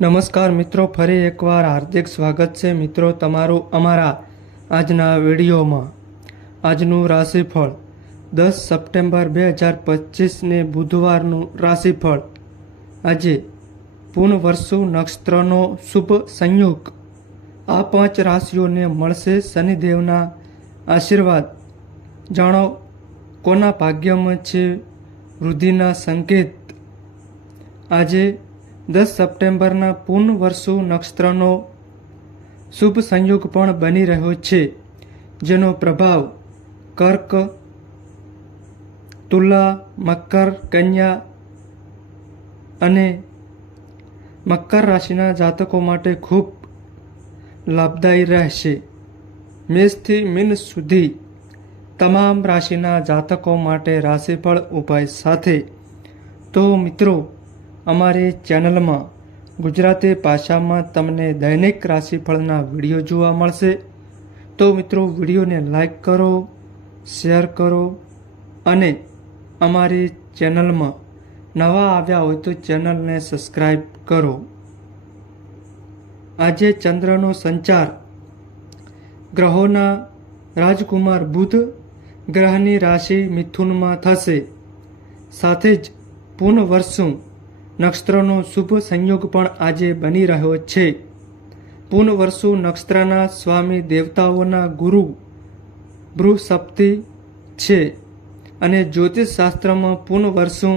નમસ્કાર મિત્રો, ફરી એકવાર હાર્દિક સ્વાગત છે મિત્રો તમારું અમારા આજના વિડીયોમાં। આજનું રાશિફળ 10 સપ્ટેમ્બર 2025ને બુધવારનું રાશિફળ। આજે પૂર્ણવર્ષુ નક્ષત્રનો શુભ સંયોગ। આ 5 રાશિઓને મળશે શનિદેવના આશીર્વાદ। જાણો કોના ભાગ્યમાં છે વૃદ્ધિના સંકેત। આજે 10 સપ્ટેમ્બરના પૂર્ણવર્ષુ નક્ષત્રનો શુભ સંયોગ પણ બની રહ્યો છે, જેનો પ્રભાવ કર્ક, તુલા, મકર, કન્યા અને મકર રાશિના જાતકો માટે ખૂબ લાભદાયી રહેશે। મેષથી મીન સુધી તમામ રાશિના જાતકો માટે રાશિફળ ઉપાય સાથે। તો મિત્રો, અમારી ચેનલમાં ગુજરાતી ભાષામાં તમને દૈનિક રાશિફળના વિડીયો જોવા મળશે। તો મિત્રો, વિડીયોને લાઈક કરો, શેર કરો અને અમારી ચેનલમાં નવા આવ્યા હોય તો ચેનલને સબસ્ક્રાઈબ કરો। આજે ચંદ્રનો સંચાર ગ્રહોના રાજકુમાર બુધ ગ્રહની રાશિ મિથુનમાં થશે। સાથે જ પૂર્ણવર્ષુ નક્ષત્રનો શુભ સંયોગ પણ આજે બની રહ્યો છે। પૂર્ણવર્ષુ નક્ષત્રના સ્વામી દેવતાઓના ગુરુ બૃહસ્પતિ છે અને જ્યોતિષ શાસ્ત્રમાં પૂર્ણવર્ષુ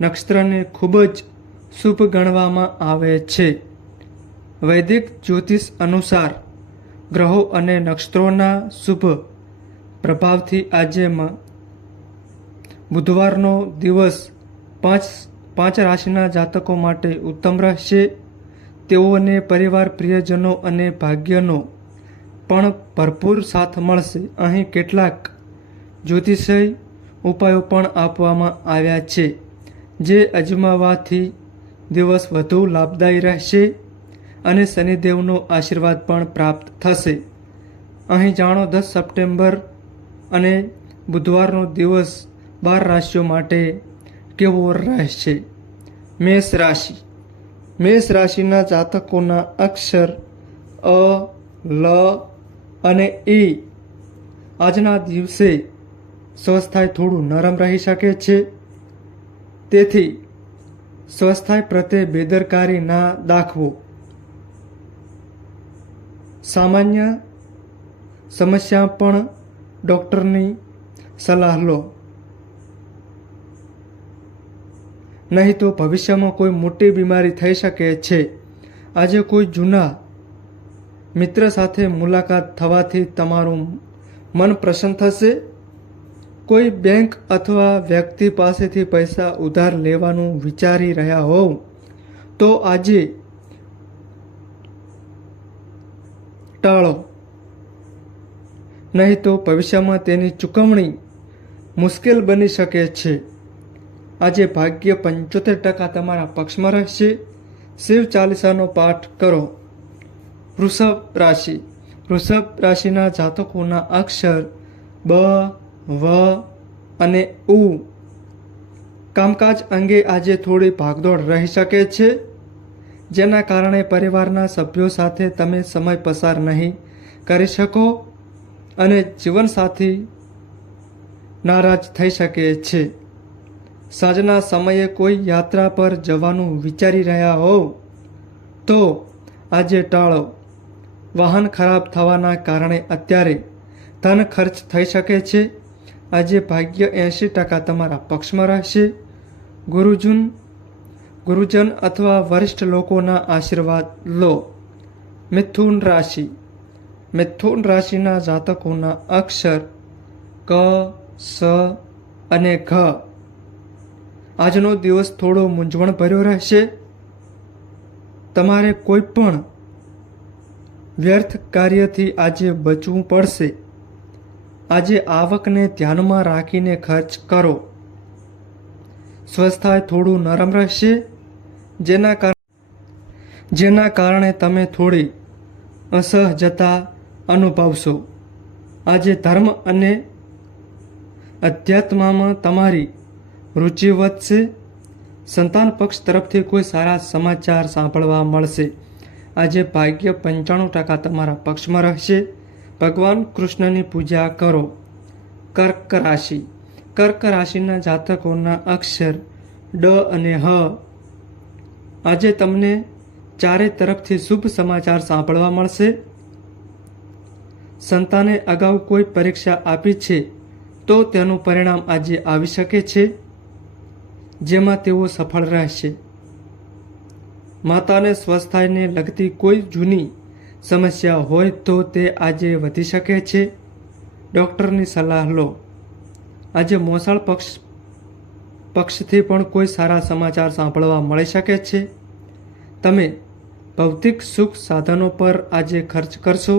નક્ષત્રને ખૂબ જ શુભ ગણવામાં આવે છે। વૈદિક જ્યોતિષ અનુસાર ગ્રહો અને નક્ષત્રોના શુભ પ્રભાવથી આજે બુધવારનો દિવસ પાંચ રાશિના જાતકો માટે ઉત્તમ રહેશે। તેઓને પરિવાર, પ્રિયજનો અને ભાગ્યનો પણ ભરપૂર સાથ મળશે। અહીં કેટલાક જ્યોતિષીય ઉપાયો પણ આપવામાં આવ્યા છે, જે અજમાવવાથી દિવસ વધુ લાભદાયી રહેશે અને શનિદેવનો આશીર્વાદ પણ પ્રાપ્ત થશે। અહીં જાણો 10 સપ્ટેમ્બર અને બુધવારનો દિવસ 12 રાશિઓ માટે કેવો રહેશે। મેષ રાશિ। મેષ રાશિના જાતકોના અક્ષર અ, લ અને ઈ। આજના દિવસે સ્વાસ્થ્ય થોડું નરમ રહી શકે છે, તેથી સ્વાસ્થ્ય પ્રત્યે બેદરકારી ના દાખવો। સામાન્ય સમસ્યા પણ ડૉક્ટરની સલાહ લો, નહીં તો ભવિષ્યમાં કોઈ મોટી બીમારી થઈ શકે છે। આજે કોઈ જૂના મિત્ર સાથે મુલાકાત થવાથી તમારું મન પ્રસન્ન થશે। કોઈ બેંક અથવા વ્યક્તિ પાસેથી પૈસા ઉધાર લેવાનું વિચારી રહ્યા હોવ તો આજે ટાળો, નહીં તો ભવિષ્યમાં તેની ચૂકવણી મુશ્કેલ બની શકે છે। આજે ભાગ્ય 75% તમારા પક્ષમાં રહેશે। શિવ ચાલીસાનો પાઠ કરો। વૃષભ રાશિ। વૃષભ રાશિના જાતકોના અક્ષર બ, વ અને ઉ। કામકાજ અંગે આજે થોડી ભાગદોડ રહી શકે છે, જેના કારણે પરિવારના સભ્યો સાથે તમે સમય પસાર નહીં કરી શકો અને જીવનસાથી નારાજ થઈ શકે છે। સાંજના સમયે કોઈ યાત્રા પર જવાનું વિચારી રહ્યા હોવ તો આજે ટાળો। વાહન ખરાબ થવાના કારણે અત્યારે ધન ખર્ચ થઈ શકે છે। આજે ભાગ્ય 80% તમારા પક્ષમાં રહેશે। ગુરુજન અથવા વરિષ્ઠ લોકોના આશીર્વાદ લો। મિથુન રાશિ। મિથુન રાશિના જાતકોના અક્ષર ક, સ અને ઘ। આજનો દિવસ થોડો મૂંઝવણ ભર્યો રહેશે। તમારે કોઈ પણ વ્યર્થ કાર્યથી આજે બચવું પડશે। આજે આવકને ધ્યાનમાં રાખીને ખર્ચ કરો। સ્વાસ્થ્ય થોડું નરમ રહેશે, જેના કારણે તમે થોડી અસહજતા અનુભવશો। આજે ધર્મ અને અધ્યાત્મમાં તમારી રુચિ વધશે। સંતાન પક્ષ તરફથી કોઈ સારા સમાચાર સાંભળવા મળશે. આજે ભાગ્ય 95% તમારા પક્ષમાં રહેશે. ભગવાન કૃષ્ણની પૂજા કરો. કર્ક રાશિ. કર્ક રાશિના જાતકોના અક્ષર ડ અને હ. આજે તમને ચારે તરફથી શુભ સમાચાર સાંભળવા મળશે. સંતાને અગાઉ કોઈ પરીક્ષા આપી છે તો તેનું પરિણામ આજે આવી શકે છે, જેમાં તેઓ સફળ રહેશે. માતાને સ્વાસ્થ્યને લગતી કોઈ જૂની સમસ્યા હોય તો તે આજે વધી શકે છે. ડૉક્ટરની સલાહ લો. આજે મોસાળ પક્ષથી પણ કોઈ સારા સમાચાર સાંભળવા મળી શકે છે. તમે ભૌતિક સુખ સાધનો પર આજે ખર્ચ કરશો.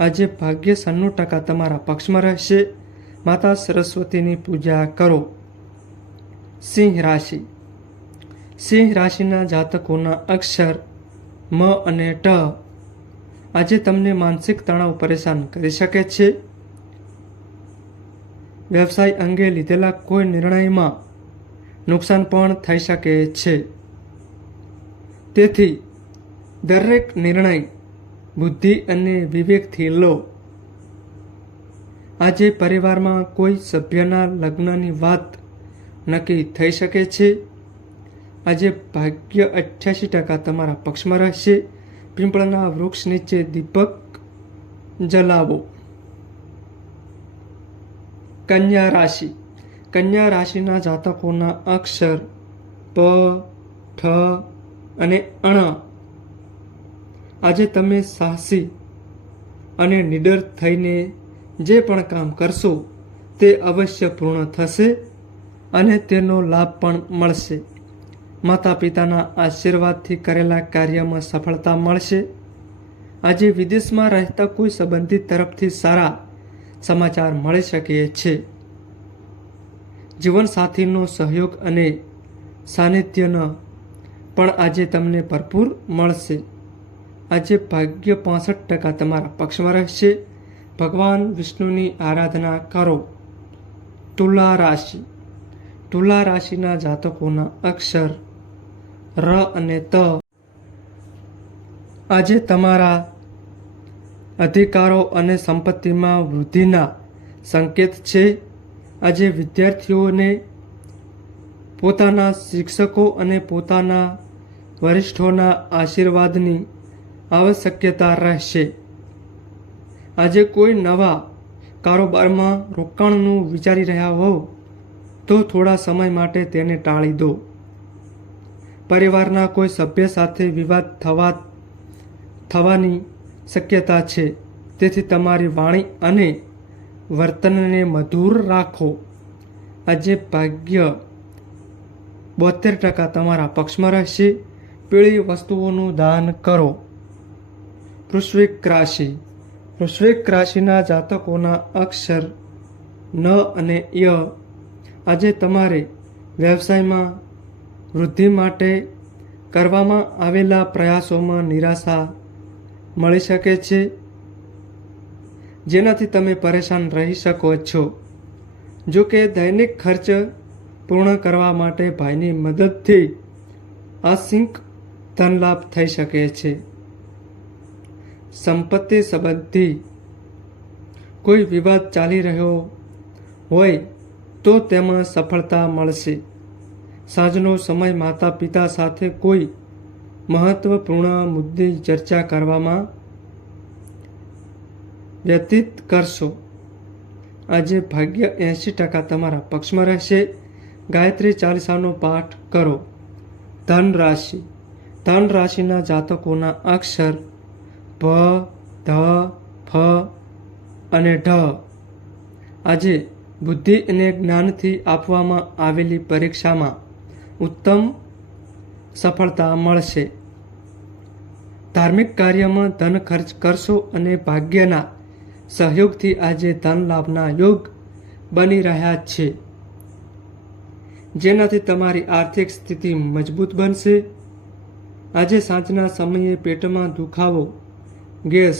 આજે ભાગ્ય 96% તમારા પક્ષમાં રહેશે. માતા સરસ્વતીની પૂજા કરો. સિંહ રાશિ. સિંહ રાશિના જાતકોના અક્ષર મ અને ટ. આજે તમને માનસિક તણાવ પરેશાન કરી શકે છે. વ્યવસાય અંગે લીધેલા કોઈ નિર્ણયમાં નુકસાન પણ થઈ શકે છે. તેથી દરેક નિર્ણય બુદ્ધિ અને વિવેકથી લો. આજે પરિવારમાં કોઈ સભ્યના લગ્નની વાત નક્કી થઈ શકે છે. આજે ભાગ્ય 88% તમારા પક્ષમાં રહેશે. પીંપળના વૃક્ષ નીચે દીપક જલાવો. કન્યા રાશિ. કન્યા રાશિના જાતકોના અક્ષર પ, ઠ અને અણ. આજે તમે સાહસી અને નિડર થઈને જે પણ કામ કરશો તે અવશ્ય પૂર્ણ થશે અને તેનો લાભ પણ મળશે. માતા પિતાના આશીર્વાદથી કરેલા કાર્યમાં સફળતા મળશે. આજે વિદેશમાં રહેતા કોઈ સંબંધિત તરફથી સારા સમાચાર મળી શકે છે. જીવનસાથીનો સહયોગ અને સાનિધ્યનો પણ આજે તમને ભરપૂર મળશે. આજે ભાગ્ય 65% તમારા પક્ષમાં રહેશે. ભગવાન વિષ્ણુની આરાધના કરો. તુલા રાશિ. તુલા રાશિના જાતકોના અક્ષર ર અને ત. આજે તમારા અધિકારો અને સંપત્તિમાં વૃદ્ધિના સંકેત છે. આજે વિદ્યાર્થીઓને પોતાના શિક્ષકો અને પોતાના વરિષ્ઠોના આશીર્વાદની આવશ્યકતા રહેશે. આજે કોઈ નવા કારોબારમાં રોકાણનું વિચારી રહ્યા હો તો થોડા સમય માટે તેને ટાળી દો. પરિવારના કોઈ સભ્ય સાથે વિવાદ થવાની શક્યતા છે, તેથી તમારી વાણી અને વર્તનને મધુર રાખો. આજે ભાગ્ય 72% તમારા પક્ષમાં રહેશે. પીળી વસ્તુઓનું દાન કરો. વૃશ્ચિક રાશિ. વૃશ્ચિક રાશિના જાતકોના અક્ષર ન અને ય. આજે તમારે વ્યવસાયમાં વૃદ્ધિ માટે કરવામાં આવેલા પ્રયાસોમાં નિરાશા મળી શકે છે, જેનાથી તમે પરેશાન રહી શકો છો. જો કે દૈનિક ખર્ચ પૂર્ણ કરવા માટે ભાઈની મદદથી આંશિક ધનલાભ થઈ શકે છે. સંપત્તિ સંબંધી કોઈ વિવાદ ચાલી રહ્યો હોય તો તેમાં સફળતા મળશે. સાંજનો સમય માતા પિતા સાથે કોઈ મહત્વપૂર્ણ મુદ્દે ચર્ચા કરવામાં વ્યતીત કરશો. આજે ભાગ્ય 80% તમારા પક્ષમાં રહેશે. ગાયત્રી ચાલીસાનો પાઠ કરો. ધન રાશિ. ધન રાશિના જાતકોના અક્ષર ભ, ધ, ફ અને ઢ. આજે બુદ્ધિ અને જ્ઞાનથી આપવામાં આવેલી પરીક્ષામાં ઉત્તમ સફળતા મળશે. ધાર્મિક કાર્યમાં ધન ખર્ચ કરશો અને ભાગ્યના સહયોગથી આજે ધન લાભના યોગ બની રહ્યા છે, જેનાથી તમારી આર્થિક સ્થિતિ મજબૂત બનશે. આજે સાંજના સમયે પેટમાં દુખાવો, ગેસ,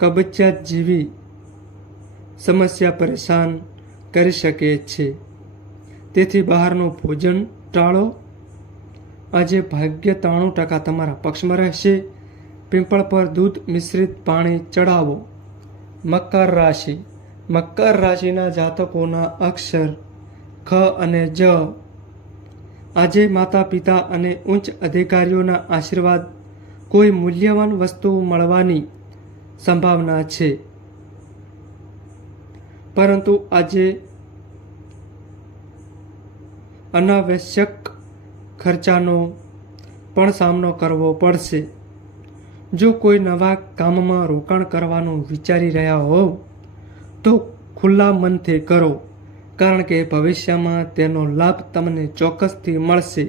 કબજિયાત જેવી સમસ્યા પરેશાન કરી શકે છે. તેથી બહારનું ભોજન ટાળો. આજે ભાગ્ય 93% તમારા પક્ષમાં રહેશે. પીપળ પર દૂધ મિશ્રિત પાણી ચડાવો. મકર રાશિ. મકર રાશિના જાતકોના અક્ષર ખ અને જ. આજે માતા પિતા અને ઉચ્ચ અધિકારીઓના આશીર્વાદ, કોઈ મૂલ્યવાન વસ્તુ મળવાની સંભાવના છે. પરંતુ આજે અનાવશ્યક ખર્ચાનો પણ સામનો કરવો પડશે. જો કોઈ નવા કામમાં રોકાણ કરવાનું વિચારી રહ્યા હોવ તો ખુલ્લા મનથી કરો, કારણ કે ભવિષ્યમાં તેનો લાભ તમને ચોક્કસથી મળશે.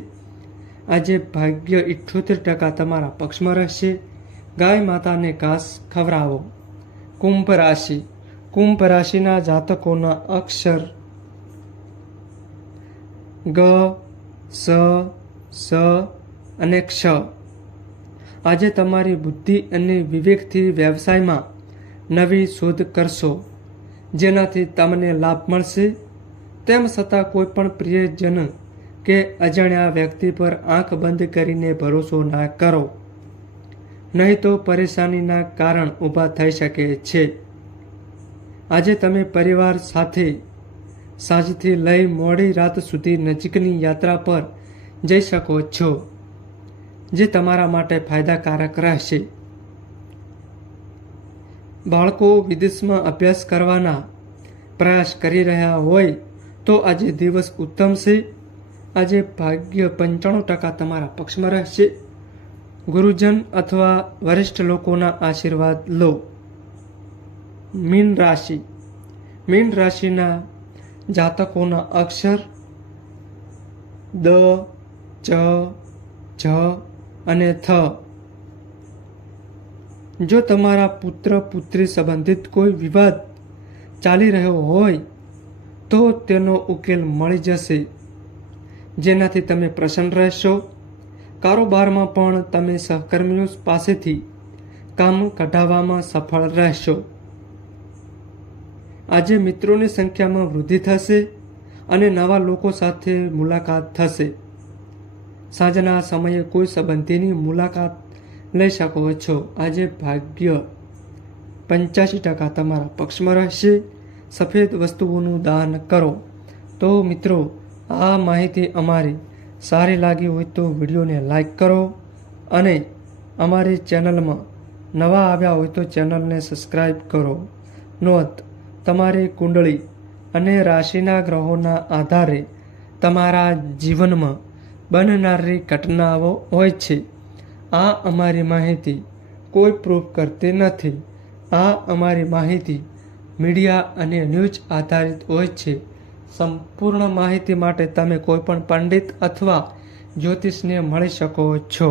આજે ભાગ્ય 78% તમારા પક્ષમાં રહેશે. ગાય માતાને ઘાસ ખવડાવો. કુંભ રાશિ. કુંભ રાશિના જાતકોના અક્ષર ગ, સ, સ અને ક્ષ. આજે તમારી બુદ્ધિ અને વિવેકથી વ્યવસાયમાં નવી શોધ કરશો, જેનાથી તમને લાભ મળશે. તેમ છતાં કોઈ પણ પ્રિયજન કે અજાણ્યા વ્યક્તિ પર આંખ બંધ કરીને ભરોસો ના કરો, નહીં તો પરેશાનીના કારણ ઊભા થઈ શકે છે. આજે તમે પરિવાર સાથે સાંજથી લઈ મોડી રાત સુધી નજીકની યાત્રા પર જઈ શકો છો, જે તમારા માટે ફાયદાકારક રહેશે. બાળકો વિદેશમાં અભ્યાસ કરવાના પ્રયાસ કરી રહ્યા હોય તો આજે દિવસ ઉત્તમ છે. આજે ભાગ્ય 95% તમારા પક્ષમાં રહેશે. ગુરુજન અથવા વરિષ્ઠ લોકોના આશીર્વાદ લો. મીન રાશિ. મીન રાશિના જાતકોના અક્ષર દ, ચ, જ અને થ. જો તમારા પુત્ર પુત્રી સંબંધિત કોઈ વિવાદ ચાલી રહ્યો હોય તો તેનો ઉકેલ મળી જશે, જેનાથી તમે પ્રસન્ન રહેશો. કારોબારમાં પણ તમે સહકર્મીઓ પાસેથી કામ કઢાવવામાં સફળ રહેશો. આજે મિત્રોની સંખ્યામાં વૃદ્ધિ થશે અને નવા લોકો સાથે મુલાકાત થશે. સાંજના સમયે કોઈ સંબંધીની મુલાકાત લઈ શકો છો. આજે ભાગ્ય 85% તમારા પક્ષમાં રહેશે. સફેદ વસ્તુઓનું દાન કરો. તો મિત્રો, આ માહિતી અમારી સારી લાગી હોય તો વિડીયોને લાઈક કરો અને અમારી ચેનલમાં નવા આવ્યા હોય તો ચેનલને સબસ્ક્રાઈબ કરો. નોંધ: તમારી કુંડળી અને રાશિના ગ્રહોના આધારે તમારા જીવનમાં બનનારી ઘટનાઓ હોય છે. આ અમારી માહિતી કોઈ પ્રૂફ કરતી નથી. આ અમારી માહિતી મીડિયા અને ન્યૂઝ આધારિત હોય છે. સંપૂર્ણ માહિતી માટે તમે કોઈપણ પંડિત અથવા જ્યોતિષને મળી શકો છો.